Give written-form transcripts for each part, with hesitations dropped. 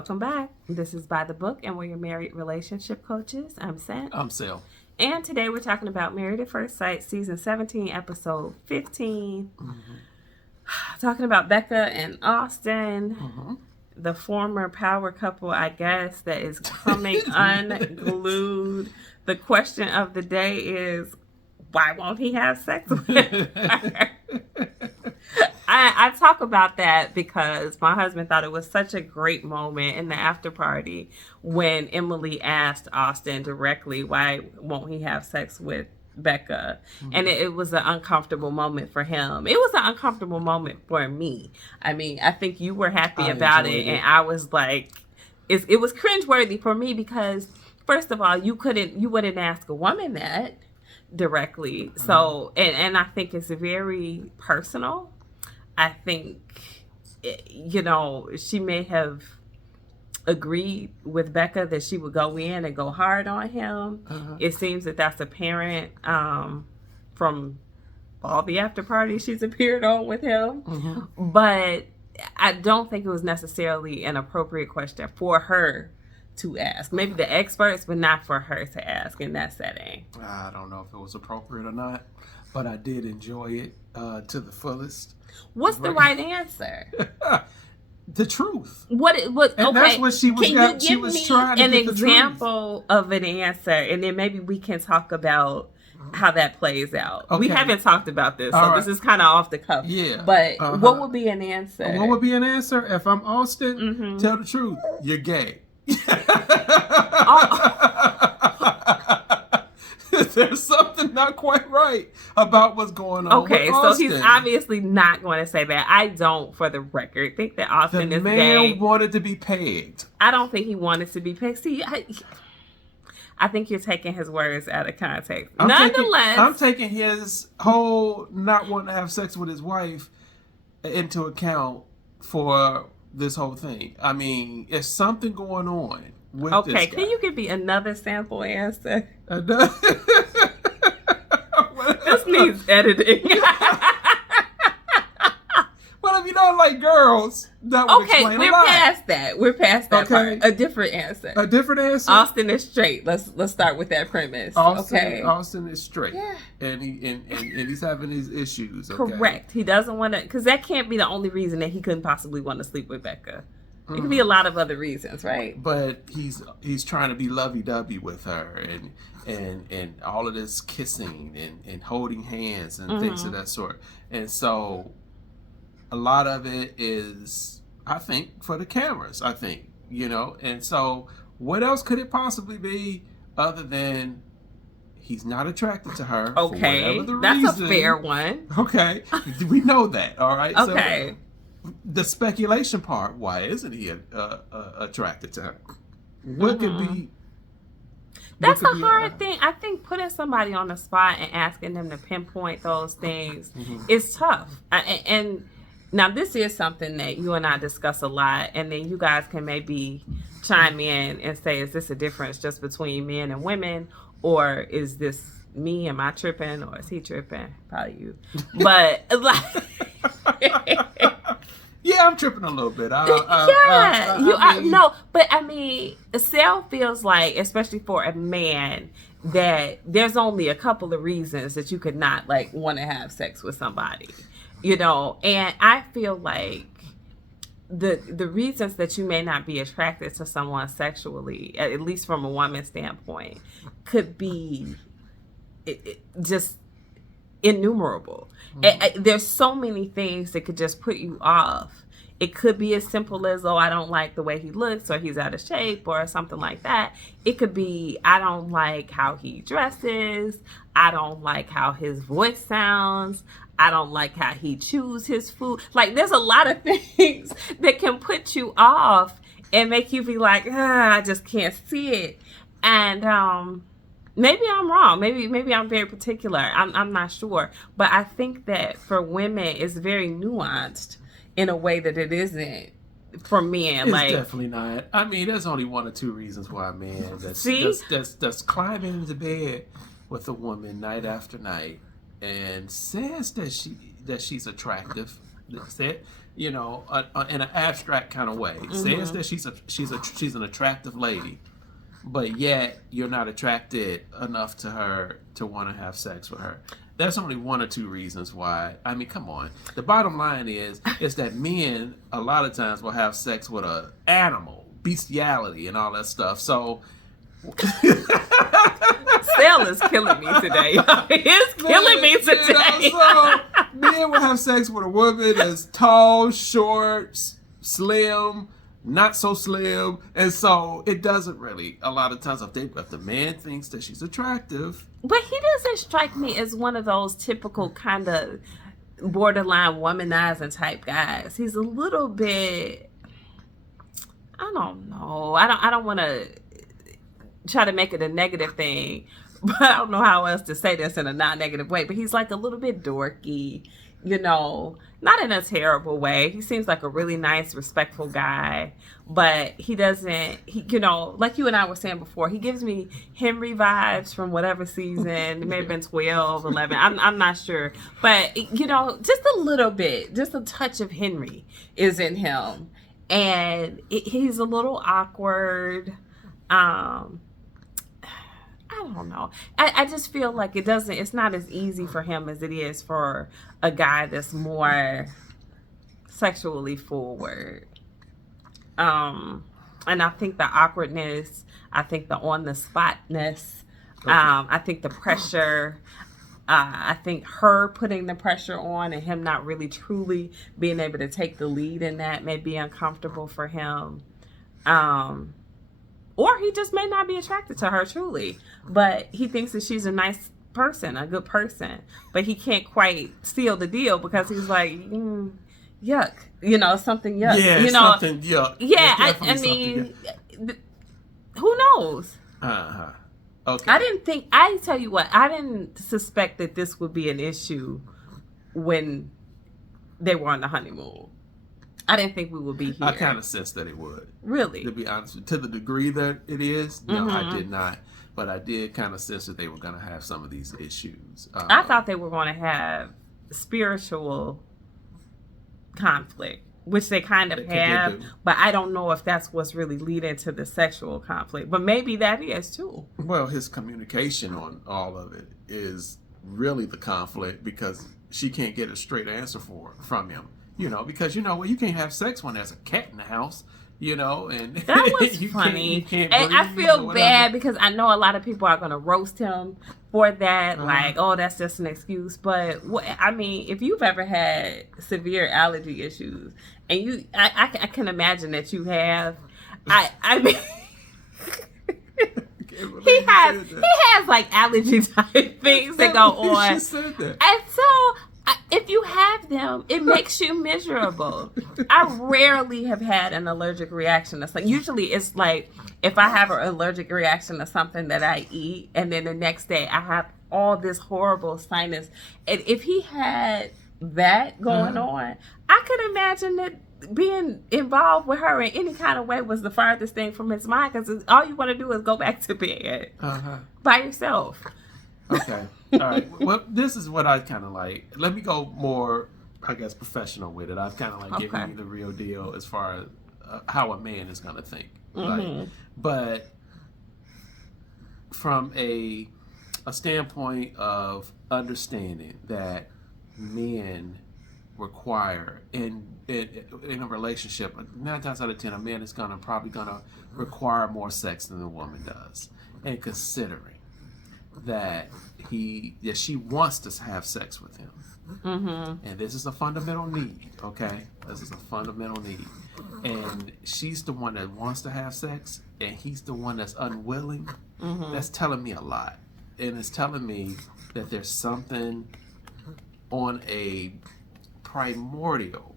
Welcome back. This is By the Book, and we're your married relationship coaches. I'm Seth. I'm Sel. And today we're talking about Married at First Sight, Season 17, Episode 15. Talking about Becca and Austin, the former power couple, I guess, that is coming unglued. The question of the day is, why won't he have sex with her? I talk about that because my husband thought it was such a great moment in the after party when Emily asked Austin directly, why won't he have sex with Becca? And it was an uncomfortable moment for him. It was an uncomfortable moment for me. I mean, I think you were happy about it, and I was like, it was cringeworthy for me because, first of all, you wouldn't ask a woman that directly. So, and I think it's very personal. I think, she may have agreed with Becca that she would go in and go hard on him. It seems that that's apparent from all the after parties she's appeared on with him. But I don't think it was necessarily an appropriate question for her to ask. Maybe the experts, but not for her to ask in that setting. I don't know if it was appropriate or not, but I did enjoy it to the fullest. What's the right answer? The truth. What? And okay. That's what she was. Can you she give was me trying to an get the example of an answer, and then maybe we can talk about how that plays out. Okay. We haven't talked about this, so this is kind of off the cuff. Yeah. But what would be an answer? What would be an answer if I'm Austin? Tell the truth. You're gay. There's something not quite right about what's going on. Okay, so he's obviously not going to say that. I don't, for the record, think that Austin is gay. The man wanted to be pegged. I don't think he wanted to be pegged. See, I think you're taking his words out of context. Nonetheless, I'm taking his whole not wanting to have sex with his wife into account for this whole thing. I mean, there's something going on with this guy. Can you give me another sample answer? This needs editing. Well, if you don't like girls, that would explain we're a lot. past that. We're past that part. A different answer. A different answer? Austin is straight. Let's start with that premise. Austin is straight. Yeah. And he's having his issues. Okay? Correct. He doesn't want to, because that can't be the only reason that he couldn't possibly want to sleep with Becca. It could be a lot of other reasons, right? But he's trying to be lovey-dovey with her and all of this kissing and holding hands and things of that sort. And so a lot of it is, I think, for the cameras, And so what else could it possibly be other than he's not attracted to her for whatever the reason. That's a fair one. Okay. We know that, all right? Okay. So, the speculation part, why isn't he attracted to her? What could be? That's a hard thing. I think putting somebody on the spot and asking them to pinpoint those things is tough. And now this is something that you and I discuss a lot, and then you guys can maybe chime in and say, is this a difference just between men and women, or is this me? Am I tripping, or is he tripping? Probably you. But like. Yeah, I'm tripping a little bit. No, but I mean, Sel feels like, especially for a man, that there's only a couple of reasons that you could not want to have sex with somebody, and I feel like the reasons that you may not be attracted to someone sexually, at least from a woman's standpoint, could be just innumerable. There's so many things that could just put you off. It could be as simple as, I don't like the way he looks, or he's out of shape, or something like that. It could be, I don't like how he dresses. I don't like how his voice sounds. I don't like how he chews his food. There's a lot of things that can put you off and make you be like, I just can't see it. And maybe I'm wrong. Maybe I'm very particular. I'm not sure. But I think that for women, it's very nuanced in a way that it isn't for men. It's definitely not. I mean, there's only one or two reasons why a man that's climbing into bed with a woman night after night and says that she's attractive. in an abstract kind of way. Says that she's an attractive lady, but yet you're not attracted enough to her to want to have sex with her. There's only one or two reasons why. I mean, come on. The bottom line is that men a lot of times will have sex with an animal, bestiality, and all that stuff. So. Sale is killing me today. It's killing me today. So men will have sex with a woman that's tall, short, slim, not so slim, and so it doesn't really. A lot of times, if the man thinks that she's attractive, but he doesn't strike me as one of those typical kind of borderline womanizing type guys. He's a little bit. I don't know. I don't want to try to make it a negative thing, but I don't know how else to say this in a non-negative way. But he's like a little bit dorky, not in a terrible way. He seems like a really nice, respectful guy, but he doesn't, like you and I were saying before, he gives me Henry vibes from whatever season. It may have been 12, 11. I'm not sure. But, just a little bit, just a touch of Henry is in him. And he's a little awkward. I don't know. I just feel like it's not as easy for him as it is for a guy that's more sexually forward. And I think the awkwardness, I think the on the spotness, I think the pressure, I think her putting the pressure on and him not really truly being able to take the lead in that may be uncomfortable for him. Or he just may not be attracted to her truly, but he thinks that she's a nice person, a good person, but he can't quite seal the deal because he's like, yuck, something yuck. Yeah, something yuck. Yeah, I mean, who knows? Okay. I tell you what, I didn't suspect that this would be an issue when they were on the honeymoon. I didn't think we would be here. I kind of sensed that it would. Really? To be honest, to the degree that it is, no, I did not. But I did kind of sense that they were going to have some of these issues. I thought they were going to have spiritual conflict, which they kind of have, but I don't know if that's what's really leading to the sexual conflict. But maybe that is too. Well, his communication on all of it is really the conflict because she can't get a straight answer from him. Because you can't have sex when there's a cat in the house, and that was funny. And I feel bad because I know a lot of people are going to roast him for that, like, oh, that's just an excuse. But if you've ever had severe allergy issues, and I can imagine that you have. I mean. He has like allergy type things that go on. She said that. And so if you have them, it makes you miserable. I rarely have had an allergic reaction to something. Usually it's like if I have an allergic reaction to something that I eat and then the next day I have all this horrible sinus. And if he had that going on, I could imagine that being involved with her in any kind of way was the farthest thing from his mind because all you want to do is go back to bed by yourself. Okay. All right. Well, this is what I kind of like. Let me go more, I guess, professional with it. I've kind of like given you the real deal as far as how a man is going to think. Right? But from a standpoint of understanding that men require in a relationship, 9 times out of 10, a man is probably gonna require more sex than a woman does, and considering that she wants to have sex with him, and this is a fundamental need. Okay, this is a fundamental need, and she's the one that wants to have sex, and he's the one that's unwilling. That's telling me a lot, and it's telling me that there's something on a primordial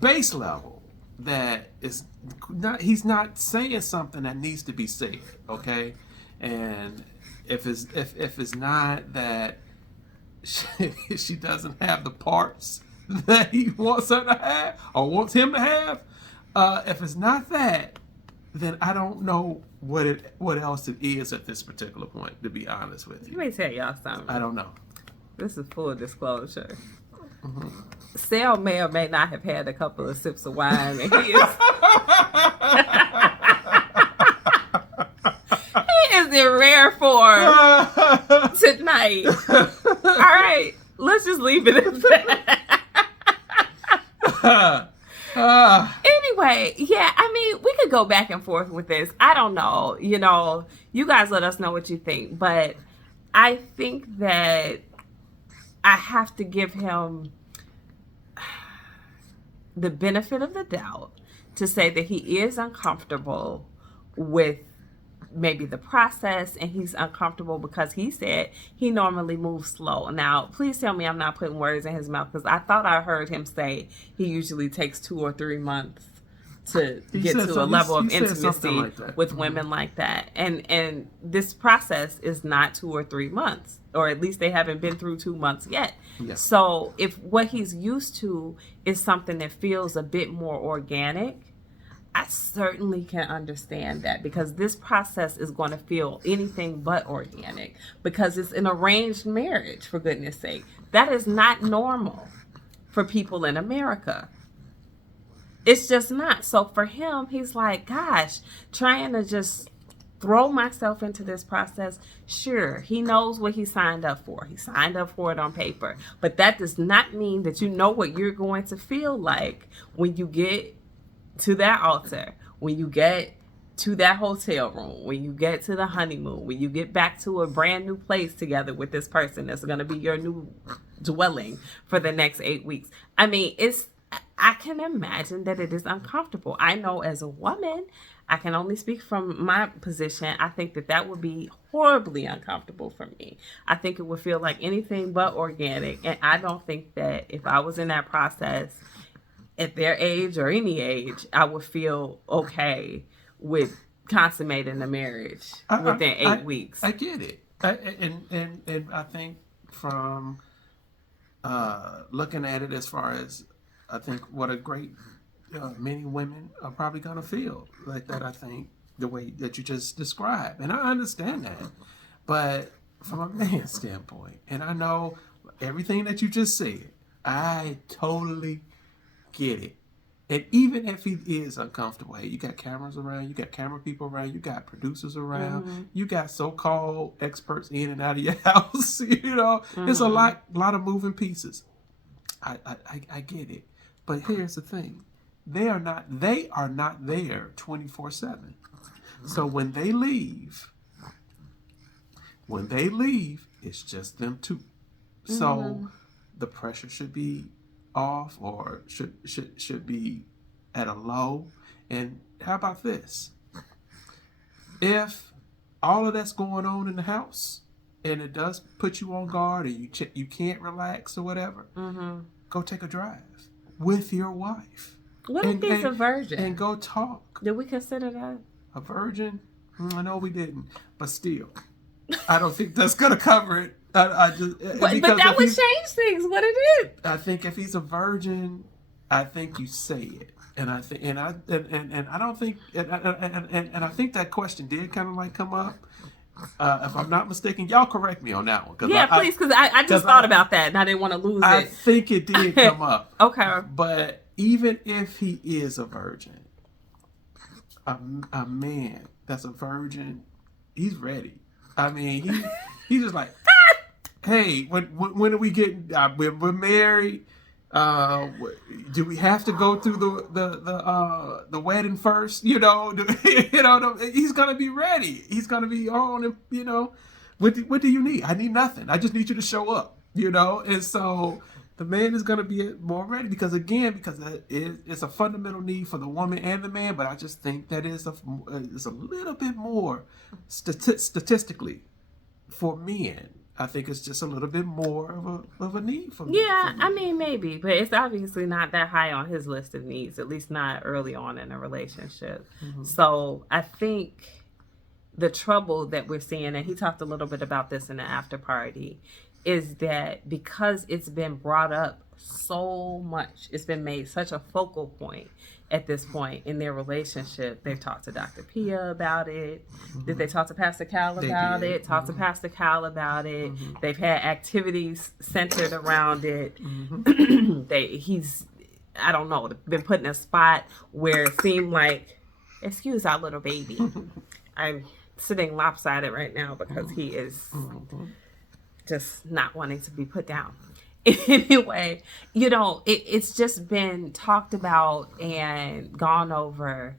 base level that is not, he's not saying something that needs to be said, okay? And if it's not that she doesn't have the parts that he wants her to have or wants him to have, if it's not that, then I don't know what else it is at this particular point, to be honest with you. Let me tell y'all something. I don't know. This is full disclosure. Sal may or may not have had a couple of sips of wine, and he is in rare form tonight. All right, let's just leave it at that. Anyway, yeah, I mean, we could go back and forth with this. I don't know. You know, you guys let us know what you think. But I think that I have to give him the benefit of the doubt to say that he is uncomfortable with maybe the process, and he's uncomfortable because he said he normally moves slow. Now, please tell me I'm not putting words in his mouth, because I thought I heard him say he usually takes 2 or 3 months to get to a level of intimacy like with women like that. And this process is not 2 or 3 months, or at least they haven't been through 2 months yet. Yeah. So if what he's used to is something that feels a bit more organic, I certainly can understand that, because this process is going to feel anything but organic, because it's an arranged marriage, for goodness sake. That is not normal for people in America. It's just not. So for him, he's like, gosh, trying to just throw myself into this process. Sure, he knows what he signed up for. He signed up for it on paper. But that does not mean that you know what you're going to feel like when you get to that altar, when you get to that hotel room, when you get to the honeymoon, when you get back to a brand new place together with this person that's going to be your new dwelling for the next 8 weeks. I mean, I can imagine that it is uncomfortable. I know as a woman, I can only speak from my position. I think that would be horribly uncomfortable for me. I think it would feel like anything but organic. And I don't think that if I was in that process at their age or any age, I would feel okay with consummating the marriage within 8 weeks. I get it. And I think from looking at it as far as, I think what a great many women are probably going to feel like that, I think, the way that you just described. And I understand that. But from a man's standpoint, and I know everything that you just said, I totally get it. And even if he is uncomfortable, hey, you got cameras around, you got camera people around, you got producers around, you got so-called experts in and out of your house, you know, it's a lot of moving pieces. I get it. But here's the thing. They are not there 24/7. So when they leave, it's just them two. So the pressure should be off, or should be at a low. And how about this? If all of that's going on in the house and it does put you on guard, or you can't relax or whatever, go take a drive with your wife. What if he's a virgin? And go talk. Did we consider that? A virgin? I know we didn't, but still, I don't think that's gonna cover it. But that would change things. What it is? I think if he's a virgin, I think you say it, and I think, and I don't think, and I think that question did kind of like come up. If I'm not mistaken, y'all correct me on that one. Yeah, please, because I just thought about that and I didn't want to lose it. I think it did come up. Okay. But even if he is a virgin, a man that's a virgin, he's ready. I mean, he's just like, hey, when are we getting? We're married. Do we have to go through the wedding first? You know, he's gonna be ready. He's gonna be on. And you know, what do you need? I need nothing. I just need you to show up. You know, and so the man is gonna be more ready because it's a fundamental need for the woman and the man. But I just think that it's a little bit more statistically for men. I think it's just a little bit more of a need for me. Yeah, I mean, maybe. But it's obviously not that high on his list of needs, at least not early on in a relationship. So I think the trouble that we're seeing, and he talked a little bit about this in the after party, is that because it's been brought up so much, it's been made such a focal point, at this point in their relationship. They've talked to Dr. Pia about it. Did they talk to Pastor Cal about it? Talk to Pastor Cal about it. They've had activities centered around it. He's, I don't know, been put in a spot where it seemed like, excuse our little baby. I'm sitting lopsided right now because he is just not wanting to be put down. Anyway, you know, it's just been talked about and gone over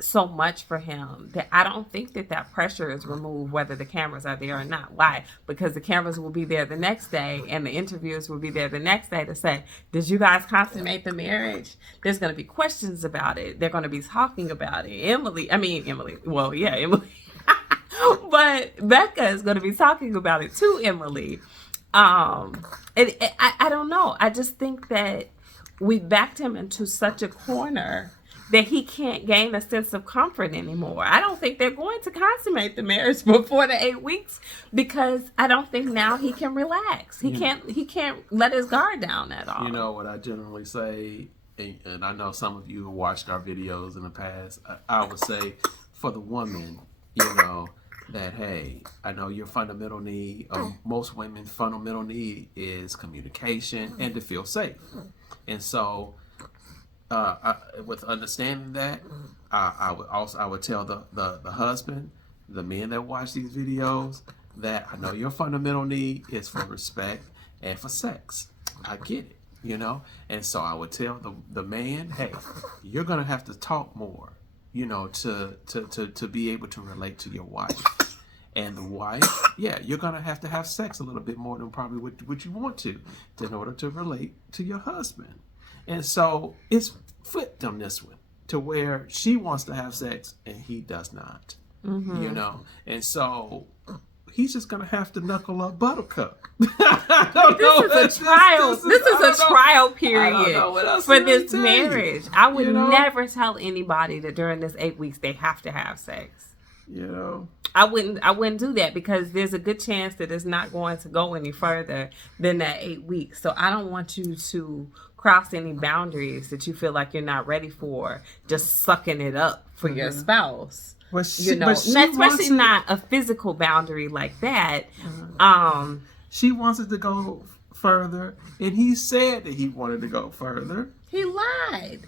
so much for him that I don't think that pressure is removed whether the cameras are there or not. Why? Because the cameras will be there the next day and the interviewers will be there the next day to say, did you guys consummate the marriage? There's going to be questions about it. They're going to be talking about it. Emily. But Becca is going to be talking about it to Emily. I don't know. I just think that we backed him into such a corner that he can't gain a sense of comfort anymore. I don't think they're going to consummate the marriage before the 8 weeks because I don't think now he can relax. He can't let his guard down at all. You know what I generally say, and I know some of you who watched our videos in the past, I would say for the woman, you know, that, hey, I know your fundamental need, most women's fundamental need is communication and to feel safe. And so, with understanding that, I would tell the husband, the men that watch these videos, that I know your fundamental need is for respect and for sex. I get it, you know? And so I would tell the man, hey, you're going to have to talk more, you know, to be able to relate to your wife. And the wife, yeah, you're going to have sex a little bit more than probably what you want to in order to relate to your husband. And so it's flipped on this one to where she wants to have sex and he does not, you know? And so he's just going to have to knuckle up Buttercup. This is a trial. This is a trial period for this marriage. I would never tell anybody that during this 8 weeks they have to have sex. You know, I wouldn't do that because there's a good chance that it's not going to go any further than that 8 weeks. So I don't want you to cross any boundaries that you feel like you're not ready for, just sucking it up for your spouse. Especially not a physical boundary like that. She wants it to go further, and he said that he wanted to go further. He lied.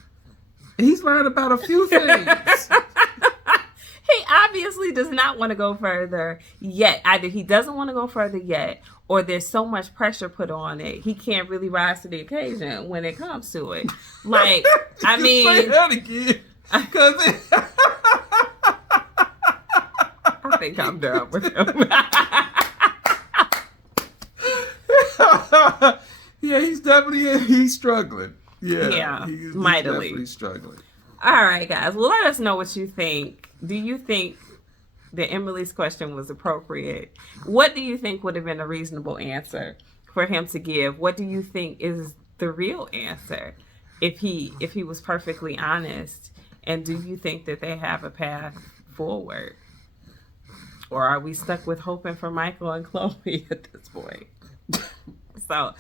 He's lied about a few things. He obviously does not want to go further yet. Either he doesn't want to go further yet, or there's so much pressure put on it, he can't really rise to the occasion when it comes to it. Like, I mean... Say that again. I think I'm done with him. Yeah, he's struggling. Yeah, he's mightily. Definitely struggling. All right, guys. Well, let us know what you think. Do you think that Emily's question was appropriate? What do you think would have been a reasonable answer for him to give? What do you think is the real answer if he was perfectly honest? And do you think that they have a path forward? Or are we stuck with hoping for Michael and Chloe at this point? So,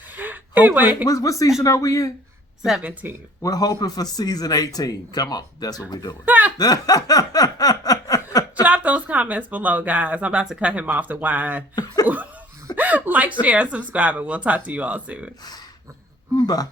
anyway. What season are we in? 17. We're hoping for season 18. Come on. That's what we're doing. Drop those comments below, guys. I'm about to cut him off the wine. Like, share, subscribe, and we'll talk to you all soon. Bye.